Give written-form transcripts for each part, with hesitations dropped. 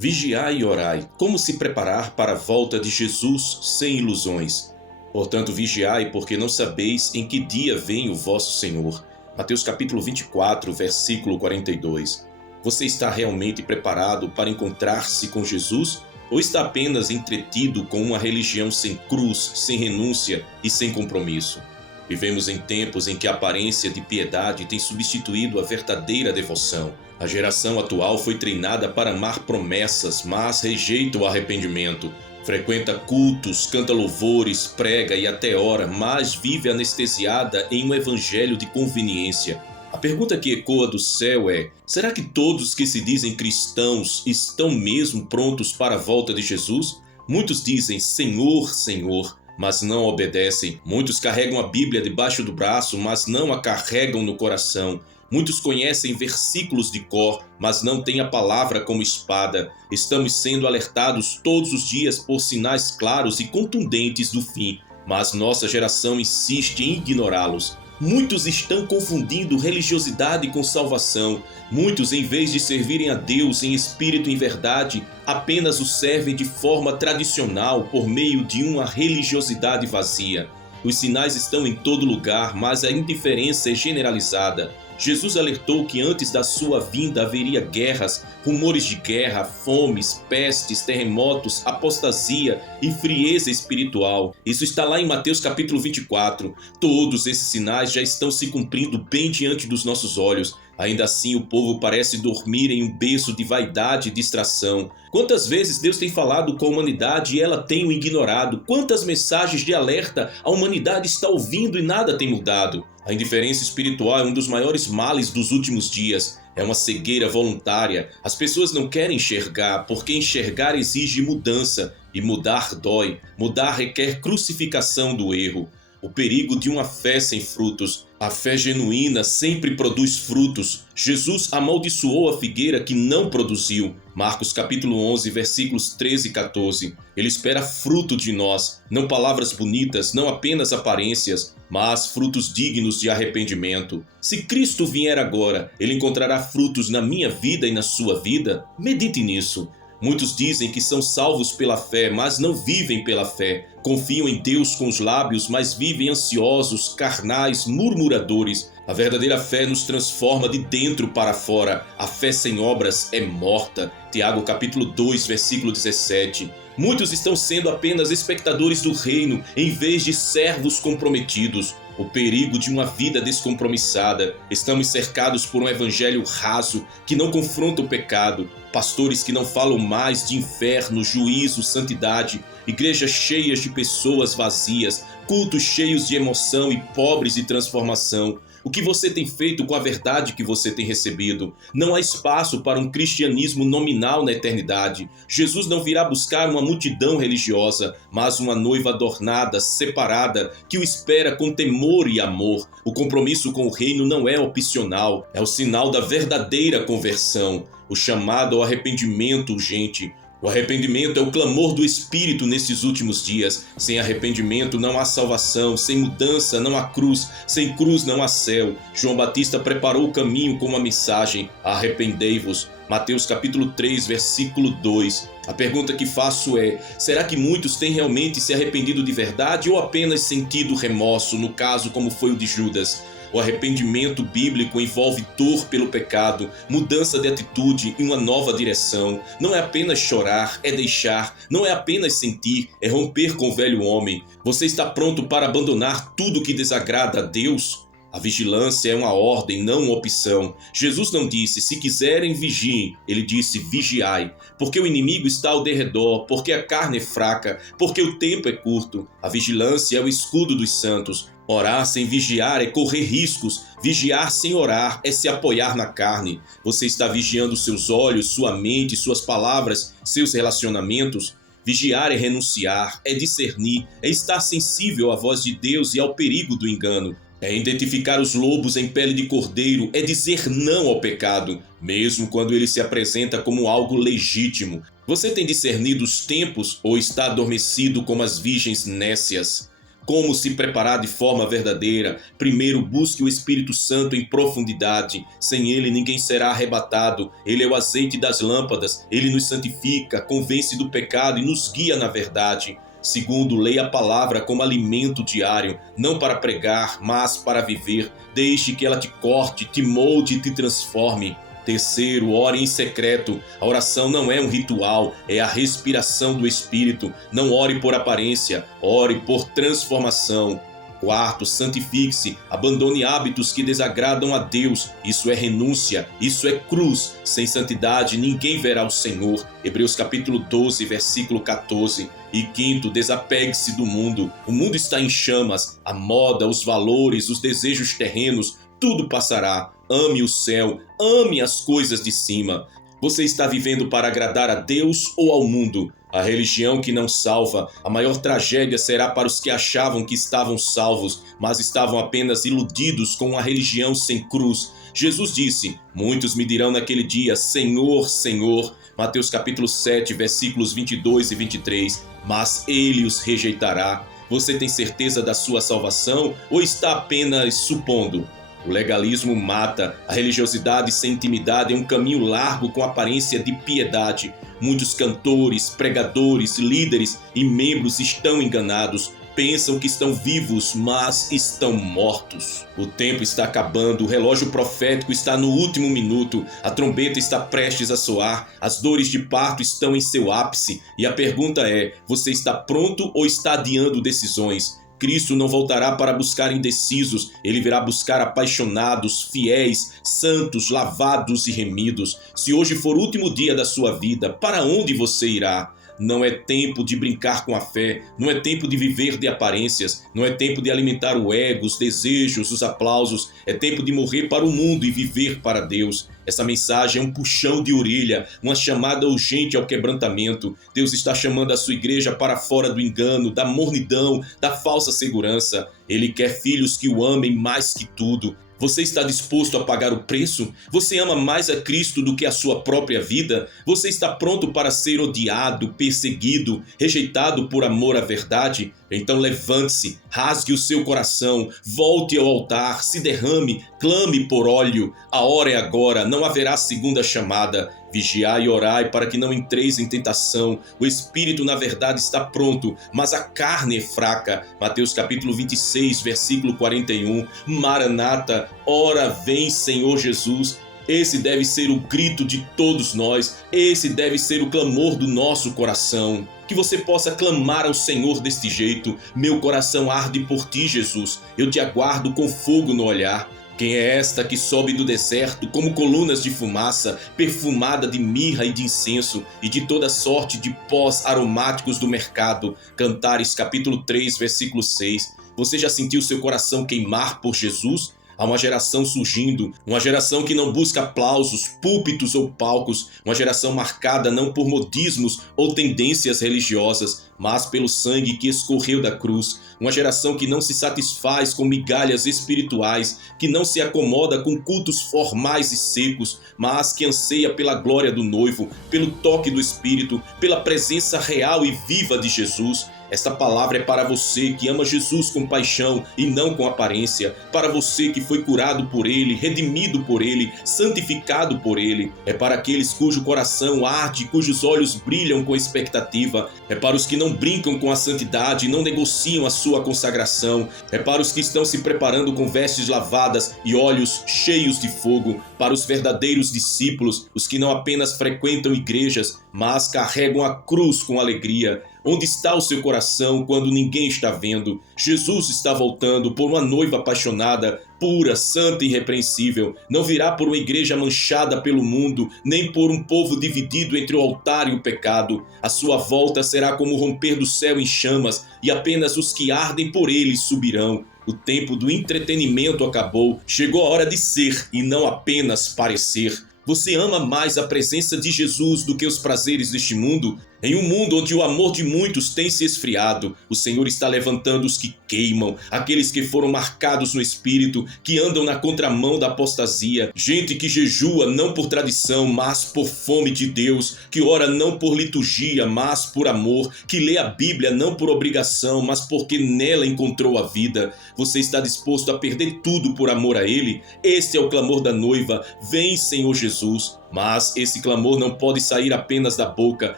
Vigiai e orai. Como se preparar para a volta de Jesus sem ilusões? Portanto, vigiai, porque não sabeis em que dia vem o vosso Senhor. Mateus capítulo 24, versículo 42. Você está realmente preparado para encontrar-se com Jesus? Ou está apenas entretido com uma religião sem cruz, sem renúncia e sem compromisso? Vivemos em tempos em que a aparência de piedade tem substituído a verdadeira devoção. A geração atual foi treinada para amar promessas, mas rejeita o arrependimento. Frequenta cultos, canta louvores, prega e até ora, mas vive anestesiada em um evangelho de conveniência. A pergunta que ecoa do céu é: será que todos que se dizem cristãos estão mesmo prontos para a volta de Jesus? Muitos dizem Senhor, Senhor, mas não obedecem. Muitos carregam a Bíblia debaixo do braço, mas não a carregam no coração. Muitos conhecem versículos de cor, mas não têm a palavra como espada. Estamos sendo alertados todos os dias por sinais claros e contundentes do fim, mas nossa geração insiste em ignorá-los. Muitos estão confundindo religiosidade com salvação. Muitos, em vez de servirem a Deus em espírito e em verdade, apenas o servem de forma tradicional por meio de uma religiosidade vazia. Os sinais estão em todo lugar, mas a indiferença é generalizada. Jesus alertou que antes da sua vinda haveria guerras, rumores de guerra, fomes, pestes, terremotos, apostasia e frieza espiritual. Isso está lá em Mateus capítulo 24. Todos esses sinais já estão se cumprindo bem diante dos nossos olhos. Ainda assim, o povo parece dormir em um berço de vaidade e distração. Quantas vezes Deus tem falado com a humanidade e ela tem o ignorado? Quantas mensagens de alerta a humanidade está ouvindo e nada tem mudado? A indiferença espiritual é um dos maiores males dos últimos dias. É uma cegueira voluntária. As pessoas não querem enxergar, porque enxergar exige mudança. E mudar dói. Mudar requer crucificação do erro. O perigo de uma fé sem frutos. A fé genuína sempre produz frutos. Jesus amaldiçoou a figueira que não produziu. Marcos capítulo 11, versículos 13 e 14. Ele espera fruto de nós, não palavras bonitas, não apenas aparências, mas frutos dignos de arrependimento. Se Cristo vier agora, ele encontrará frutos na minha vida e na sua vida? Medite nisso. Muitos dizem que são salvos pela fé, mas não vivem pela fé. Confiam em Deus com os lábios, mas vivem ansiosos, carnais, murmuradores. A verdadeira fé nos transforma de dentro para fora. A fé sem obras é morta. Tiago capítulo 2, versículo 17. Muitos estão sendo apenas espectadores do reino, em vez de servos comprometidos. O perigo de uma vida descompromissada. Estamos cercados por um evangelho raso que não confronta o pecado. Pastores que não falam mais de inferno, juízo, santidade. Igrejas cheias de pessoas vazias. Cultos cheios de emoção e pobres de transformação. O que você tem feito com a verdade que você tem recebido? Não há espaço para um cristianismo nominal na eternidade. Jesus não virá buscar uma multidão religiosa, mas uma noiva adornada, separada, que o espera com temor e amor. O compromisso com o reino não é opcional, é o sinal da verdadeira conversão, o chamado ao arrependimento urgente. O arrependimento é o clamor do Espírito nesses últimos dias. Sem arrependimento não há salvação, sem mudança não há cruz, sem cruz não há céu. João Batista preparou o caminho com uma mensagem: arrependei-vos. Mateus capítulo 3, versículo 2. A pergunta que faço é: será que muitos têm realmente se arrependido de verdade ou apenas sentido remorso, no caso como foi o de Judas? O arrependimento bíblico envolve dor pelo pecado, mudança de atitude e uma nova direção. Não é apenas chorar, é deixar. Não é apenas sentir, é romper com o velho homem. Você está pronto para abandonar tudo que desagrada a Deus? A vigilância é uma ordem, não uma opção. Jesus não disse, se quiserem, vigiem. Ele disse, vigiai. Porque o inimigo está ao derredor, porque a carne é fraca, porque o tempo é curto. A vigilância é o escudo dos santos. Orar sem vigiar é correr riscos. Vigiar sem orar é se apoiar na carne. Você está vigiando seus olhos, sua mente, suas palavras, seus relacionamentos? Vigiar é renunciar, é discernir, é estar sensível à voz de Deus e ao perigo do engano. É identificar os lobos em pele de cordeiro, é dizer não ao pecado, mesmo quando ele se apresenta como algo legítimo. Você tem discernido os tempos ou está adormecido como as virgens nécias? Como se preparar de forma verdadeira? Primeiro, busque o Espírito Santo em profundidade. Sem ele, ninguém será arrebatado. Ele é o azeite das lâmpadas. Ele nos santifica, convence do pecado e nos guia na verdade. Segundo, leia a palavra como alimento diário, não para pregar, mas para viver. Deixe que ela te corte, te molde e te transforme. Terceiro, ore em secreto. A oração não é um ritual, é a respiração do Espírito. Não ore por aparência, ore por transformação. Quarto, santifique-se, abandone hábitos que desagradam a Deus. Isso é renúncia, isso é cruz. Sem santidade ninguém verá o Senhor. Hebreus capítulo 12, versículo 14. E quinto, desapegue-se do mundo. O mundo está em chamas, a moda, os valores, os desejos terrenos, tudo passará. Ame o céu, ame as coisas de cima. Você está vivendo para agradar a Deus ou ao mundo? A religião que não salva, a maior tragédia será para os que achavam que estavam salvos, mas estavam apenas iludidos com uma religião sem cruz. Jesus disse: muitos me dirão naquele dia, Senhor, Senhor. Mateus capítulo 7, versículos 22 e 23. Mas ele os rejeitará. Você tem certeza da sua salvação ou está apenas supondo? O legalismo mata. A religiosidade sem intimidade é um caminho largo com aparência de piedade. Muitos cantores, pregadores, líderes e membros estão enganados. Pensam que estão vivos, mas estão mortos. O tempo está acabando, o relógio profético está no último minuto, a trombeta está prestes a soar, as dores de parto estão em seu ápice. E a pergunta é: você está pronto ou está adiando decisões? Cristo não voltará para buscar indecisos, ele virá buscar apaixonados, fiéis, santos, lavados e remidos. Se hoje for o último dia da sua vida, para onde você irá? Não é tempo de brincar com a fé, não é tempo de viver de aparências, não é tempo de alimentar o ego, os desejos, os aplausos, é tempo de morrer para o mundo e viver para Deus. Essa mensagem é um puxão de orelha, uma chamada urgente ao quebrantamento. Deus está chamando a sua igreja para fora do engano, da mornidão, da falsa segurança. Ele quer filhos que o amem mais que tudo. Você está disposto a pagar o preço? Você ama mais a Cristo do que a sua própria vida? Você está pronto para ser odiado, perseguido, rejeitado por amor à verdade? Então levante-se, rasgue o seu coração, volte ao altar, se derrame, clame por óleo. A hora é agora, não haverá segunda chamada. Vigiai e orai para que não entreis em tentação. O espírito na verdade está pronto, mas a carne é fraca. Mateus capítulo 26, versículo 41. Maranata, ora vem Senhor Jesus. Esse deve ser o grito de todos nós, esse deve ser o clamor do nosso coração. Que você possa clamar ao Senhor deste jeito: meu coração arde por ti, Jesus, eu te aguardo com fogo no olhar. Quem é esta que sobe do deserto como colunas de fumaça, perfumada de mirra e de incenso e de toda sorte de pós aromáticos do mercado? Cantares capítulo 3, versículo 6. Você já sentiu seu coração queimar por Jesus? Há uma geração surgindo, uma geração que não busca aplausos, púlpitos ou palcos, uma geração marcada não por modismos ou tendências religiosas, mas pelo sangue que escorreu da cruz. Uma geração que não se satisfaz com migalhas espirituais, que não se acomoda com cultos formais e secos, mas que anseia pela glória do noivo, pelo toque do Espírito, pela presença real e viva de Jesus. Esta palavra é para você que ama Jesus com paixão e não com aparência, para você que foi curado por Ele, redimido por Ele, santificado por Ele. É para aqueles cujo coração arde, cujos olhos brilham com expectativa. É para os que não brincam com a santidade e não negociam a sua consagração. É para os que estão se preparando com vestes lavadas e olhos cheios de fogo. Para os verdadeiros discípulos, os que não apenas frequentam igrejas, mas carregam a cruz com alegria. Onde está o seu coração quando ninguém está vendo? Jesus está voltando por uma noiva apaixonada, pura, santa e irrepreensível. Não virá por uma igreja manchada pelo mundo, nem por um povo dividido entre o altar e o pecado. A sua volta será como o romper do céu em chamas, e apenas os que ardem por ele subirão. O tempo do entretenimento acabou. Chegou a hora de ser e não apenas parecer. Você ama mais a presença de Jesus do que os prazeres deste mundo? Em um mundo onde o amor de muitos tem se esfriado, o Senhor está levantando os que queimam, aqueles que foram marcados no espírito, que andam na contramão da apostasia, gente que jejua não por tradição, mas por fome de Deus, que ora não por liturgia, mas por amor, que lê a Bíblia não por obrigação, mas porque nela encontrou a vida. Você está disposto a perder tudo por amor a Ele? Este é o clamor da noiva: vem, Senhor Jesus. Mas esse clamor não pode sair apenas da boca,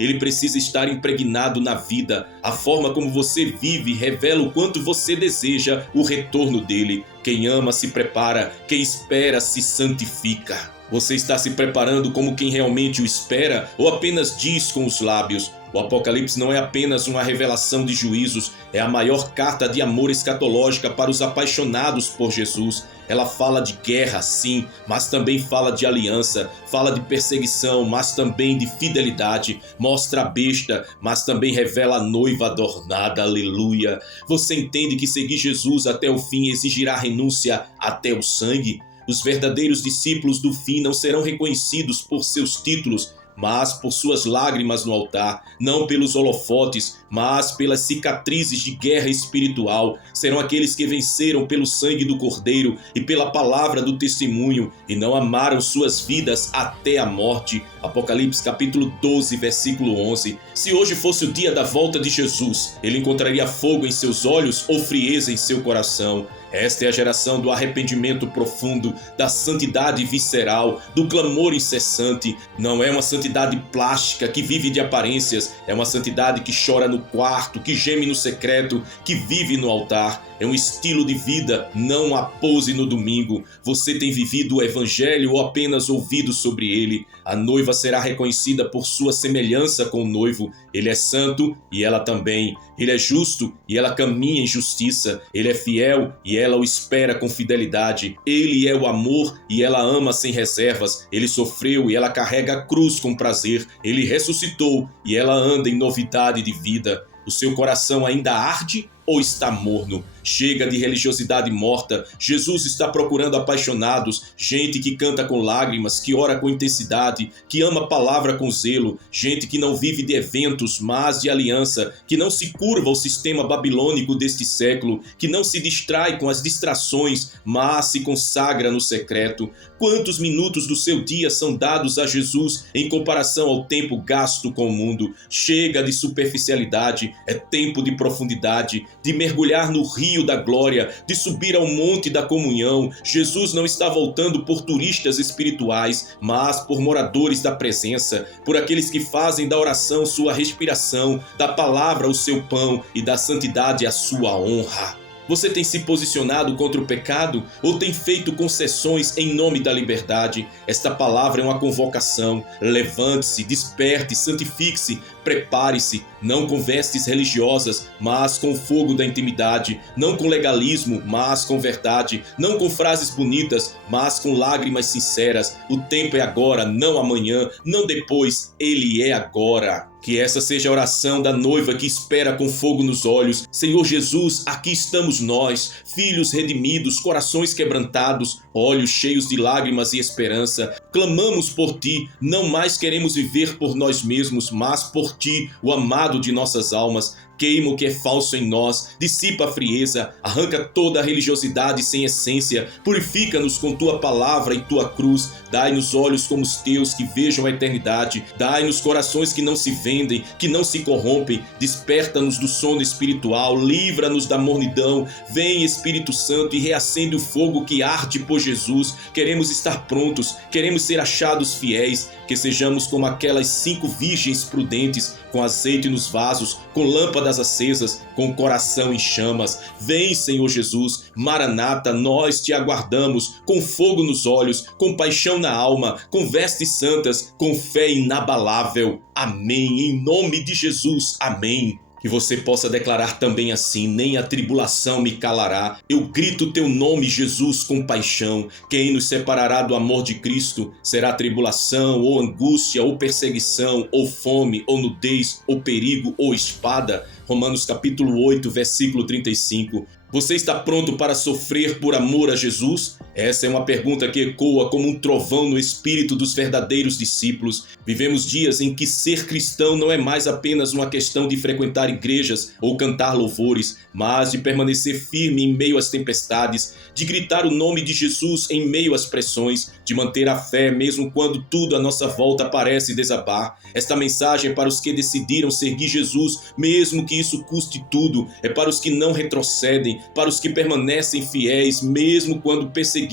ele precisa estar impregnado na vida. A forma como você vive revela o quanto você deseja o retorno dele. Quem ama se prepara, quem espera se santifica. Você está se preparando como quem realmente o espera ou apenas diz com os lábios? O Apocalipse não é apenas uma revelação de juízos, é a maior carta de amor escatológica para os apaixonados por Jesus. Ela fala de guerra, sim, mas também fala de aliança, fala de perseguição, mas também de fidelidade, mostra a besta, mas também revela a noiva adornada, aleluia. Você entende que seguir Jesus até o fim exigirá renúncia até o sangue? Os verdadeiros discípulos do fim não serão reconhecidos por seus títulos, mas por suas lágrimas no altar, não pelos holofotes, mas pelas cicatrizes de guerra espiritual. Serão aqueles que venceram pelo sangue do Cordeiro e pela palavra do testemunho e não amaram suas vidas até a morte. Apocalipse capítulo 12, versículo 11. Se hoje fosse o dia da volta de Jesus, ele encontraria fogo em seus olhos ou frieza em seu coração? Esta é a geração do arrependimento profundo, da santidade visceral, do clamor incessante. Não é uma santidade plástica que vive de aparências, é uma santidade que chora no quarto, que geme no secreto, que vive no altar. É um estilo de vida, não a pose no domingo. Você tem vivido o evangelho ou apenas ouvido sobre ele? A noiva será reconhecida por sua semelhança com o noivo. Ele é santo e ela também. Ele é justo e ela caminha em justiça. Ele é fiel e ela o espera com fidelidade. Ele é o amor e ela ama sem reservas. Ele sofreu e ela carrega a cruz com prazer. Ele ressuscitou e ela anda em novidade de vida. O seu coração ainda arde ou está morno? Chega de religiosidade morta. Jesus está procurando apaixonados, gente que canta com lágrimas, que ora com intensidade, que ama a palavra com zelo, gente que não vive de eventos, mas de aliança, que não se curva ao sistema babilônico deste século, que não se distrai com as distrações, mas se consagra no secreto. Quantos minutos do seu dia são dados a Jesus em comparação ao tempo gasto com o mundo? Chega de superficialidade, é tempo de profundidade, de mergulhar no rio da glória, de subir ao monte da comunhão. Jesus não está voltando por turistas espirituais, mas por moradores da presença, por aqueles que fazem da oração sua respiração, da palavra o seu pão e da santidade a sua honra. Você tem se posicionado contra o pecado ou tem feito concessões em nome da liberdade? Esta palavra é uma convocação. Levante-se, desperte, santifique-se, prepare-se, não com vestes religiosas, mas com o fogo da intimidade, não com legalismo, mas com verdade, não com frases bonitas, mas com lágrimas sinceras. O tempo é agora, não amanhã, não depois, ele é agora. Que essa seja a oração da noiva que espera com fogo nos olhos. Senhor Jesus, aqui estamos nós, filhos redimidos, corações quebrantados, olhos cheios de lágrimas e esperança. Clamamos por Ti, não mais queremos viver por nós mesmos, mas por Ti, o amado de nossas almas. Queima o que é falso em nós, dissipa a frieza, arranca toda a religiosidade sem essência, purifica-nos com Tua palavra e Tua cruz, dai-nos olhos como os Teus que vejam a eternidade, dai-nos corações que não se vendem, que não se corrompem, desperta-nos do sono espiritual, livra-nos da mornidão, vem Espírito Santo e reacende o fogo que arde por Jesus. Queremos estar prontos, queremos ser achados fiéis, que sejamos como aquelas 5 virgens prudentes, com azeite nos vasos, com lâmpadas acesas, com o coração em chamas. Vem, Senhor Jesus, Maranata, nós te aguardamos, com fogo nos olhos, com paixão na alma, com vestes santas, com fé inabalável. Amém. Em nome de Jesus. Amém. Que você possa declarar também assim: nem a tribulação me calará. Eu grito teu nome, Jesus, com paixão. Quem nos separará do amor de Cristo? Será tribulação, ou angústia, ou perseguição, ou fome, ou nudez, ou perigo, ou espada? Romanos capítulo 8, versículo 35. Você está pronto para sofrer por amor a Jesus? Essa é uma pergunta que ecoa como um trovão no espírito dos verdadeiros discípulos. Vivemos dias em que ser cristão não é mais apenas uma questão de frequentar igrejas ou cantar louvores, mas de permanecer firme em meio às tempestades, de gritar o nome de Jesus em meio às pressões, de manter a fé mesmo quando tudo à nossa volta parece desabar. Esta mensagem é para os que decidiram seguir Jesus, mesmo que isso custe tudo. É para os que não retrocedem, para os que permanecem fiéis, mesmo quando perseguidos,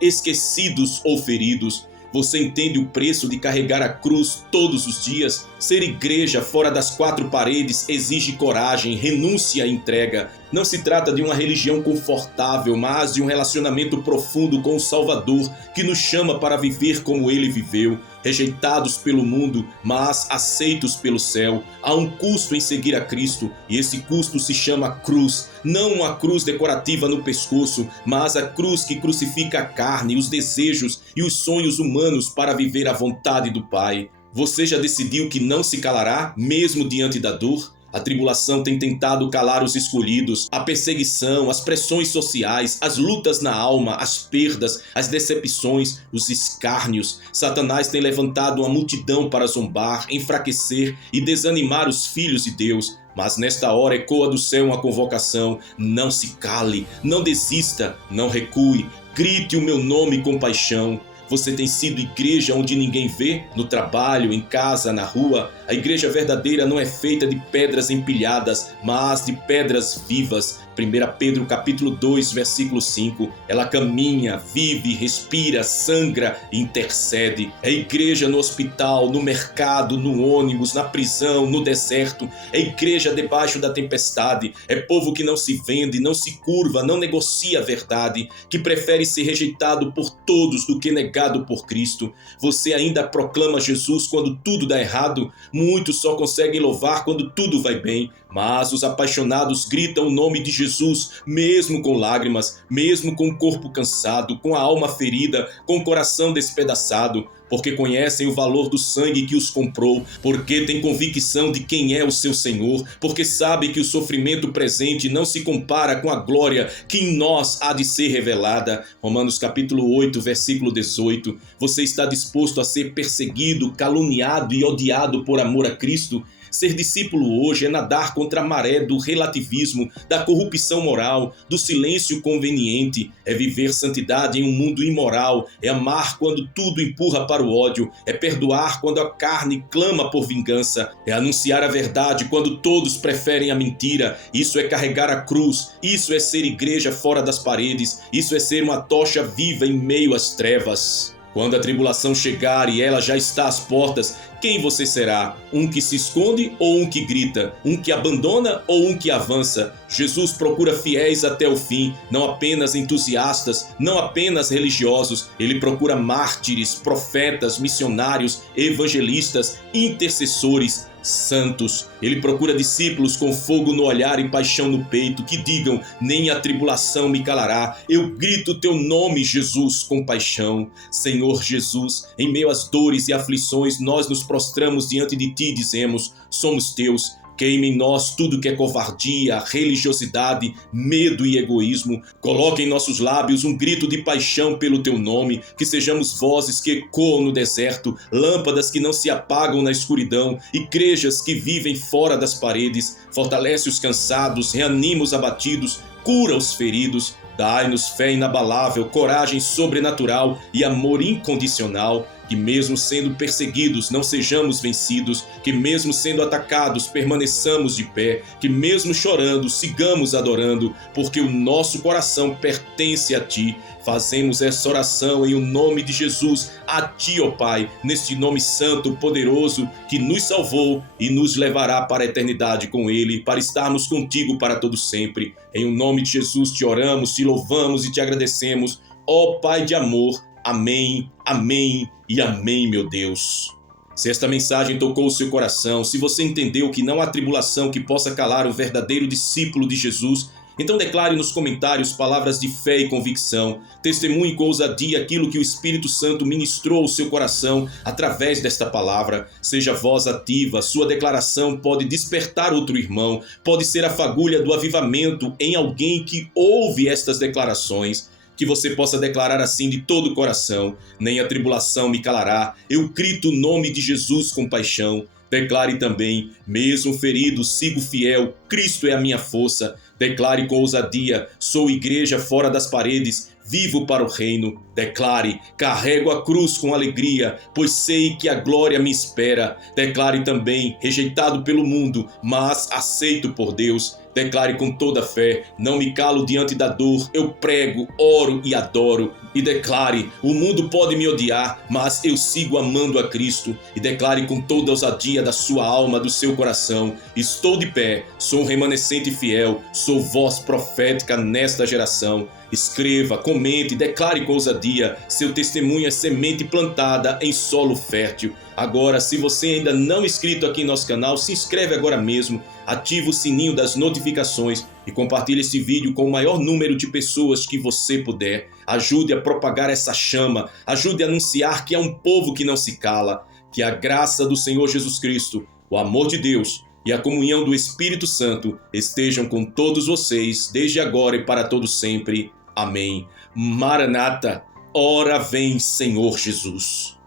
esquecidos ou feridos. Você entende o preço de carregar a cruz todos os dias? Ser igreja fora das quatro paredes exige coragem, renúncia e entrega. Não se trata de uma religião confortável, mas de um relacionamento profundo com o Salvador, que nos chama para viver como ele viveu, rejeitados pelo mundo, mas aceitos pelo céu. Há um custo em seguir a Cristo, e esse custo se chama cruz. Não uma cruz decorativa no pescoço, mas a cruz que crucifica a carne, os desejos e os sonhos humanos para viver a vontade do Pai. Você já decidiu que não se calará, mesmo diante da dor? A tribulação tem tentado calar os escolhidos, a perseguição, as pressões sociais, as lutas na alma, as perdas, as decepções, os escárnios. Satanás tem levantado uma multidão para zombar, enfraquecer e desanimar os filhos de Deus. Mas nesta hora ecoa do céu uma convocação: não se cale, não desista, não recue, grite o meu nome com paixão. Você tem sido igreja onde ninguém vê? No trabalho, em casa, na rua? A igreja verdadeira não é feita de pedras empilhadas, mas de pedras vivas. 1 Pedro capítulo 2, versículo 5. Ela caminha, vive, respira, sangra e intercede. É igreja no hospital, no mercado, no ônibus, na prisão, no deserto. É igreja debaixo da tempestade. É povo que não se vende, não se curva, não negocia a verdade, que prefere ser rejeitado por todos do que negado por Cristo. Você ainda proclama Jesus quando tudo dá errado? Muitos só conseguem louvar quando tudo vai bem, mas os apaixonados gritam o nome de Jesus, mesmo com lágrimas, mesmo com o corpo cansado, com a alma ferida, com o coração despedaçado, porque conhecem o valor do sangue que os comprou, porque têm convicção de quem é o seu Senhor, porque sabem que o sofrimento presente não se compara com a glória que em nós há de ser revelada. Romanos capítulo 8, versículo 18. Você está disposto a ser perseguido, caluniado e odiado por amor a Cristo? Ser discípulo hoje é nadar contra a maré do relativismo, da corrupção moral, do silêncio conveniente. É viver santidade em um mundo imoral. É amar quando tudo empurra para o ódio. É perdoar quando a carne clama por vingança. É anunciar a verdade quando todos preferem a mentira. Isso é carregar a cruz. Isso é ser igreja fora das paredes. Isso é ser uma tocha viva em meio às trevas. Quando a tribulação chegar e ela já está às portas, quem você será? Um que se esconde ou um que grita? Um que abandona ou um que avança? Jesus procura fiéis até o fim, não apenas entusiastas, não apenas religiosos. Ele procura mártires, profetas, missionários, evangelistas, intercessores, santos. Ele procura discípulos com fogo no olhar e paixão no peito, que digam: nem a tribulação me calará. Eu grito teu nome, Jesus, com paixão. Senhor Jesus, em meio às dores e aflições, nós nos prostramos diante de ti e dizemos: somos teus. Queime em nós tudo que é covardia, religiosidade, medo e egoísmo. Coloque em nossos lábios um grito de paixão pelo teu nome, que sejamos vozes que ecoam no deserto, lâmpadas que não se apagam na escuridão, igrejas que vivem fora das paredes. Fortalece os cansados, reanima os abatidos, cura os feridos. Dai-nos fé inabalável, coragem sobrenatural e amor incondicional. Que mesmo sendo perseguidos não sejamos vencidos, que mesmo sendo atacados permaneçamos de pé, que mesmo chorando sigamos adorando, porque o nosso coração pertence a ti. Fazemos essa oração em o nome de Jesus, a ti, ó Pai, neste nome santo, poderoso, que nos salvou e nos levará para a eternidade com ele, para estarmos contigo para todo sempre. Em o nome de Jesus te oramos, te louvamos e te agradecemos, ó Pai de amor. Amém, amém e amém, meu Deus. Se esta mensagem tocou o seu coração, se você entendeu que não há tribulação que possa calar o verdadeiro discípulo de Jesus, então declare nos comentários palavras de fé e convicção. Testemunhe com ousadia aquilo que o Espírito Santo ministrou ao seu coração através desta palavra. Seja voz ativa, sua declaração pode despertar outro irmão, pode ser a fagulha do avivamento em alguém que ouve estas declarações. que você possa declarar assim de todo o coração: nem a tribulação me calará, eu grito o nome de Jesus com paixão. Declare também: mesmo ferido, sigo fiel, Cristo é a minha força. Declare com ousadia: sou igreja fora das paredes, vivo para o reino. Declare: carrego a cruz com alegria, pois sei que a glória me espera. Declare também: rejeitado pelo mundo, mas aceito por Deus. Declare com toda fé: não me calo diante da dor, eu prego, oro e adoro. E declare: o mundo pode me odiar, mas eu sigo amando a Cristo. E declare com toda a ousadia da sua alma, do seu coração: estou de pé, sou um remanescente fiel, sou voz profética nesta geração. Escreva, comente, declare com ousadia: seu testemunho é semente plantada em solo fértil. Agora, se você ainda não é inscrito aqui em nosso canal, se inscreve agora mesmo, ativa o sininho das notificações e compartilhe esse vídeo com o maior número de pessoas que você puder. Ajude a propagar essa chama, ajude a anunciar que há um povo que não se cala. Que a graça do Senhor Jesus Cristo, o amor de Deus e a comunhão do Espírito Santo estejam com todos vocês, desde agora e para todo sempre. Amém. Maranata, ora vem, Senhor Jesus.